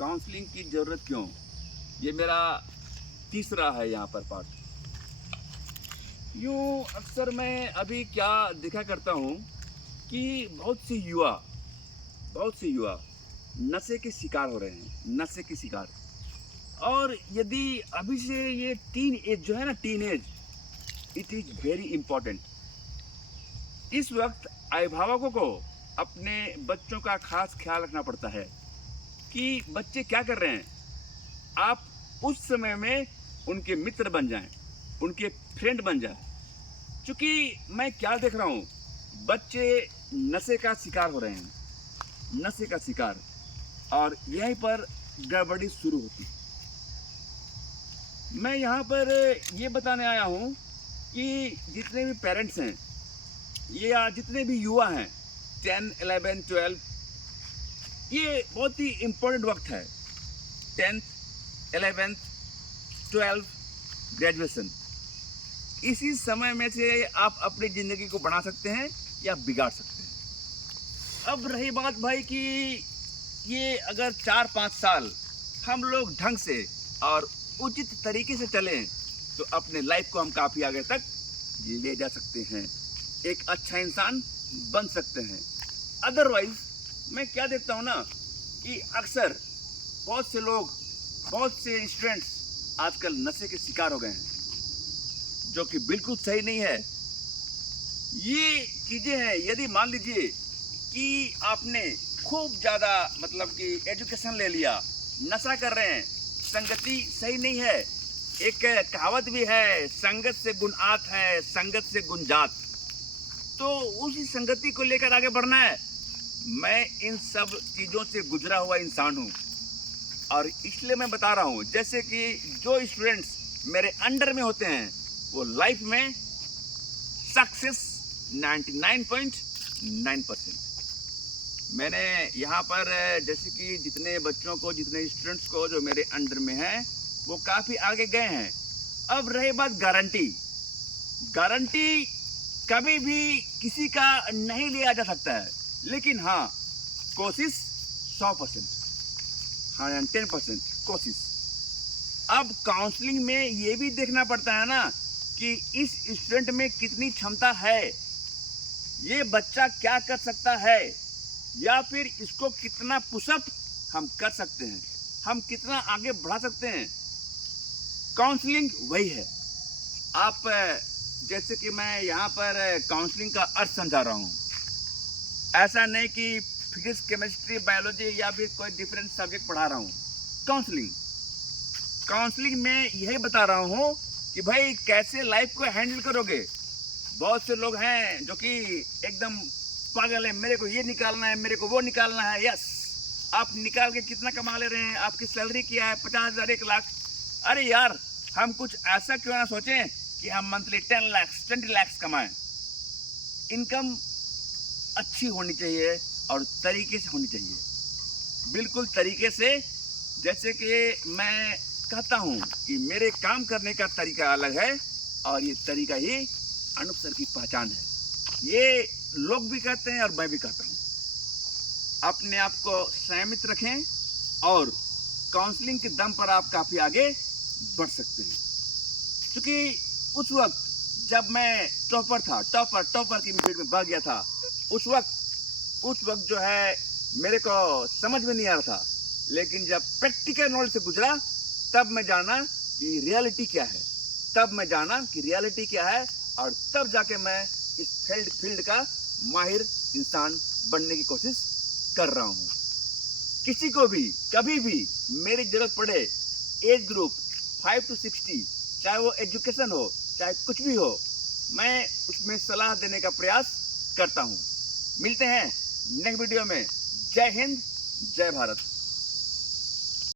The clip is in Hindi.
काउंसलिंग की ज़रूरत क्यों? ये मेरा तीसरा है यहाँ पर पार्ट। यूँ अक्सर मैं अभी क्या देखा करता हूँ कि बहुत से युवा नशे के शिकार हो रहे हैं, नशे के शिकार। और यदि अभी से ये टीन एज जो है ना, teen age, it is very important. इस वक्त अभिभावकों को अपने बच्चों का खास ख्याल रखना पड़ता है कि बच्चे क्या कर रहे हैं। आप उस समय में उनके मित्र बन जाएं, उनके फ्रेंड बन जाएं। क्योंकि मैं क्या देख रहा हूँ, बच्चे नशे का शिकार हो रहे हैं, नशे का शिकार, और यहीं पर गड़बड़ी शुरू होती है। मैं यहाँ पर ये बताने आया हूँ कि जितने भी पेरेंट्स हैं, ये या जितने भी युवा हैं, 10, 11, 12, ये बहुत ही इम्पोर्टेंट वक्त है। 10th, 11th, 12th, graduation. इसी समय में से आप अपनी ज़िंदगी को बना सकते हैं या बिगाड़ सकते हैं। अब रही बात भाई कि ये अगर 4-5 साल हम लोग ढंग से और उचित तरीके से चलें तो अपने लाइफ को हम काफ़ी आगे तक ले जा सकते हैं, एक अच्छा इंसान बन सकते हैं। अदरवाइज मैं क्या देखता हूँ ना कि अक्सर बहुत से लोग, बहुत से स्टूडेंट्स आजकल नशे के शिकार हो गए हैं, जो कि बिल्कुल सही नहीं है। ये चीज़ें हैं, यदि मान लीजिए कि आपने खूब ज़्यादा मतलब कि एजुकेशन ले लिया, नशा कर रहे हैं, संगति सही नहीं है। एक कहावत भी है, संगत से गुण आत है, संगत से गुण जात। तो उसी संगति को लेकर आगे बढ़ना है। मैं इन सब चीज़ों से गुजरा हुआ इंसान हूँ और इसलिए मैं बता रहा हूँ, जैसे कि जो स्टूडेंट्स मेरे अंडर में होते हैं वो लाइफ में सक्सेस 99.9%। मैंने यहाँ पर जैसे कि जितने बच्चों को, जितने स्टूडेंट्स को जो मेरे अंडर में हैं, वो काफ़ी आगे गए हैं। अब रही बात गारंटी, गारंटी कभी भी किसी का नहीं लिया जा सकता है, लेकिन हाँ, कोशिश 100%, 110% कोशिश। अब काउंसलिंग में ये भी देखना पड़ता है ना कि इस स्टूडेंट में कितनी क्षमता है, ये बच्चा क्या कर सकता है, या फिर इसको कितना पुशअप हम कर सकते हैं, हम कितना आगे बढ़ा सकते हैं। काउंसलिंग वही है। आप जैसे कि मैं यहाँ पर काउंसलिंग का अर्थ समझा रहा हूँ, ऐसा नहीं कि फिजिक्स, केमिस्ट्री, बायोलॉजी या फिर कोई डिफरेंट सब्जेक्ट पढ़ा रहा हूँ। काउंसलिंग में यही बता रहा हूँ कि भाई कैसे लाइफ को हैंडल करोगे। बहुत से लोग हैं जो कि एकदम पागल है, मेरे को ये निकालना है, मेरे को वो निकालना है। यस, आप निकाल के कितना कमा ले रहे हैं, आपकी सैलरी क्या है, 50,000, 1 लाख। अरे यार, हम कुछ ऐसा क्यों ना सोचें कि हम मंथली 10 लाख, 20 लाख कमाएं। इनकम अच्छी होनी चाहिए और तरीके से होनी चाहिए, बिल्कुल तरीके से। जैसे कि मैं कहता हूँ कि मेरे काम करने का तरीका अलग है और ये तरीका ही अनूप सर की पहचान है। ये लोग भी कहते हैं और मैं भी कहता हूँ। अपने आप को संयमित रखें और काउंसलिंग के दम पर आप काफ़ी आगे बढ़ सकते हैं। क्योंकि उस वक्त जब मैं टॉपर की भीड़ में भाग गया था, उस वक्त जो है मेरे को समझ में नहीं आ रहा था, लेकिन जब प्रैक्टिकल नॉलेज से गुजरा तब मैं जाना कि रियलिटी क्या है, और तब जाके मैं इस फील्ड का माहिर इंसान बनने की कोशिश कर रहा हूँ। किसी को भी कभी भी मेरी ज़रूरत पड़े, एज ग्रुप 5 to 60, चाहे वो एजुकेशन हो, चाहे कुछ भी हो, मैं उसमें सलाह देने का प्रयास करता हूँ। मिलते हैं नेक्स्ट वीडियो में। जय हिंद, जय भारत।